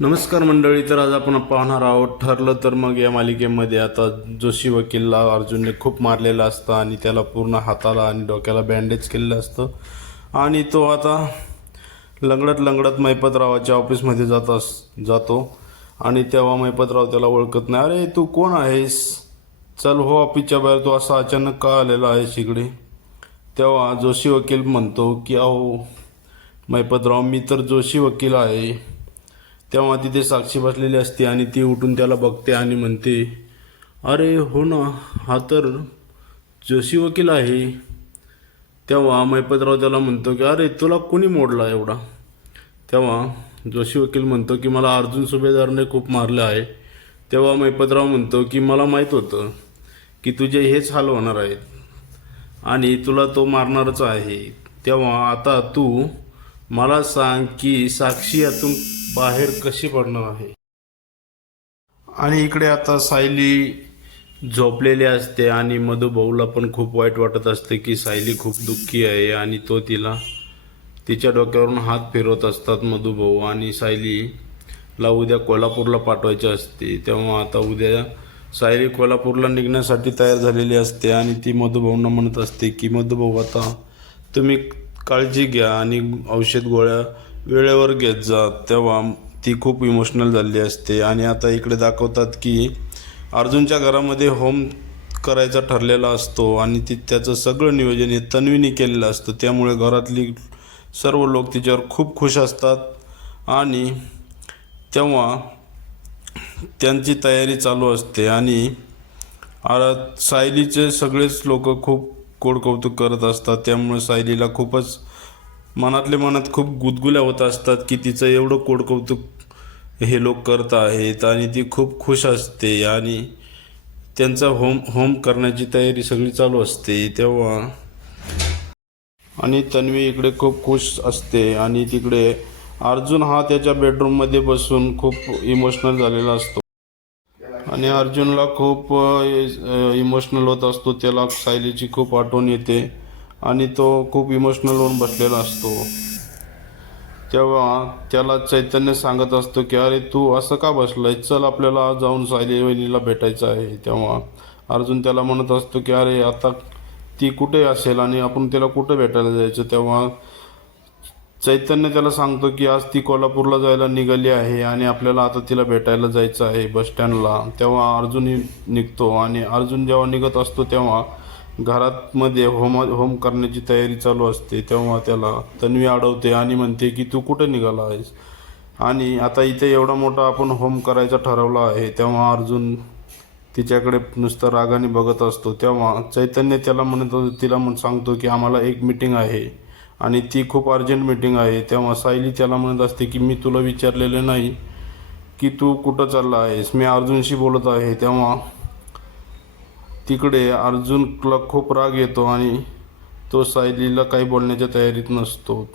नमस्कार मंडळी तर आज आपण पाहणार आहोत ठरलं तर मग या मालिकेमध्ये आता जोशी वकीलला अर्जुनने खूप मारलेलं असतं आणि त्याला पूर्ण हाताला आणि डोक्याला बँडेज केलेलं असतं. आणि तो आता लंगडत लंगडत मैपतरावाच्या ऑफिसमध्ये जात अस जातो. आणि तेव्हा मैपतराव त्याला ओळखत नाही. अरे तू कोण आहेस? चल हो ऑफिसच्या बाहेर. तू असा अचानक का आलेला आहेस इकडे? तेव्हा जोशी वकील म्हणतो की अहो मैपतराव मी तर जोशी वकील आहे. तेव्हा तिथे साक्षी बसलेली असते आणि ती उठून त्याला बघते आणि म्हणते अरे हो ना हा तर जोशी वकील आहे. तेव्हा मैपतराव त्याला म्हणतो की अरे तुला कोणी मोडला एवढा? तेव्हा जोशी वकील म्हणतो की मला अर्जुन सुभेदारने खूप मारलं आहे. तेव्हा मैपतराव म्हणतो की मला माहीत होतं की तुझे हेच हाल होणार आहेत आणि तुला तो मारणारच आहे. तेव्हा आता तू मला सांग की साक्षी यातून बाहेर कशी पडणार आहे? आणि इकडे आता सायली झोपलेली असते आणि मधुभाऊला पण खूप वाईट वाटत असते की सायली खूप दुःखी आहे आणि तो तिला तिच्या डोक्यावरून हात फिरवत असतात मधुभाऊ आणि सायलीला उद्या कोल्हापूरला पाठवायचे असते. तेव्हा आता उद्या सायली कोल्हापूरला निघण्यासाठी तयार झालेली असते आणि ती मधुभाऊंना म्हणत असते की मधुभाऊ आता तुम्ही काळजी घ्या आणि औषध गोळ्या वेळेवर घेत जा. तेव्हा ती खूप इमोशनल झाली असते. आणि आता इकडे दाखवतात की अर्जुनच्या घरामध्ये होम करायचा ठरलेला असतो. आणि ती त्याचं सगळं नियोजन हे तन्वीने केलेलं असतं. त्यामुळे घरातली सर्व लोक तिच्यावर खूप खुश असतात. आणि तेव्हा त्यांची तयारी चालू असते. आणि सायलीचे सगळेच लोक खूप गोड कौतुक करत असतात. त्यामुळे सायलीला खूपच मनातले मनात खूप गुदगुल्या होत असतात की तिचं एवढं कोडकौतुक हे लोक करत आहेत आणि ती खूप खुश असते आणि त्यांचा होम होम करण्याची तयारी सगळी चालू असते तेव्हा. आणि तन्वी इकडे खूप खुश असते आणि तिकडे अर्जुन हा त्याच्या बेडरूममध्ये बसून खूप इमोशनल झालेला असतो. आणि अर्जुनला खूप इमोशनल होत असतो. त्याला सायलीची खूप आठवण येते. आणि तो खूप इमोशनल होऊन बसलेला असतो. तेव्हा त्याला चैतन्य सांगत असतो की अरे तू असं का बसलाय? चल आपल्याला आज जाऊन सायली वहिनीला भेटायचं आहे. तेव्हा अर्जुन त्याला म्हणत असतो की अरे आता ती कुठे असेल आणि आपण तिला कुठे भेटायला जायचं? तेव्हा चैतन्य त्याला सांगतो की आज ती कोल्हापूरला जायला निघाली आहे आणि आपल्याला आता तिला भेटायला जायचं आहे बस स्टँडला. तेव्हा अर्जुन निघतो आणि अर्जुन जेव्हा निघत असतो तेव्हा घरातमध्ये होम होम करण्याची तयारी चालू असते तेव्हा त्याला तन्वी अडवते आणि म्हणते की तू कुठे निघाला आहेस? आणि आता इथे एवढा मोठा आपण होम करायचा ठरवला आहे तेव्हा अर्जुन तिच्याकडे नुसतं रागाने बघत असतो. तेव्हा चैतन्य त्याला म्हणत तिला म्हण सांगतो की आम्हाला एक मिटिंग आहे आणि ती खूप अर्जंट मिटिंग आहे. तेव्हा सायली त्याला म्हणत असते की मी तुला विचारलेलं नाही की तू कुठं चालला आहेस? मी अर्जुनशी बोलत आहे. तेव्हा तिकडे अर्जुनला खूप राग येतो आणि तो सायलीला काही बोलण्याच्या तयारीत नसतो.